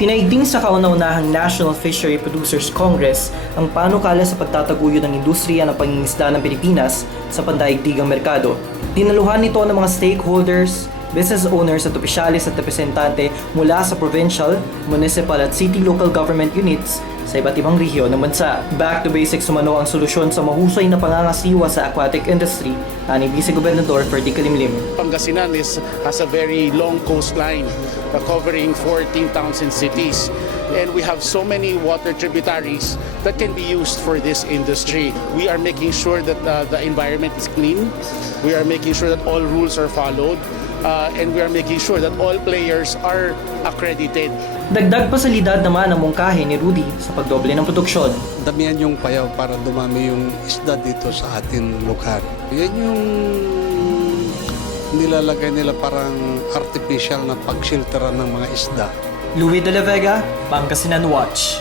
Tinaigting sa kauna-unahang National Fishery Producers Congress ang panukala sa pagtataguyod ng industriya ng pangingisda ng Pilipinas sa pandaigdigang merkado. Dinaluhan nito ng mga stakeholders, business owners at opisyalis at representante mula sa provincial, municipal at city local government units sa iba't ibang rehiyon ng bansa. Back to basics umano ang solusyon sa mahusay na pangangasiwa sa aquatic industry, ani Vice Gobernador Ferdy Kalimlim. Pangasinan has a very long coastline covering 14 towns and cities. And we have so many water tributaries that can be used for this industry. We are making sure that the environment is clean. We are making sure that all rules are followed. And we are making sure that all players are accredited. Dagdag pasalidad naman ang mungkahi ni Rudy sa pagdoble ng produksyon. Damihan yung payaw para dumami yung isda dito sa ating lugar. Yan yung nilalagay nila parang artificial na pagsiltera ng mga isda. Louis de la Vega, Pangasinan Watch.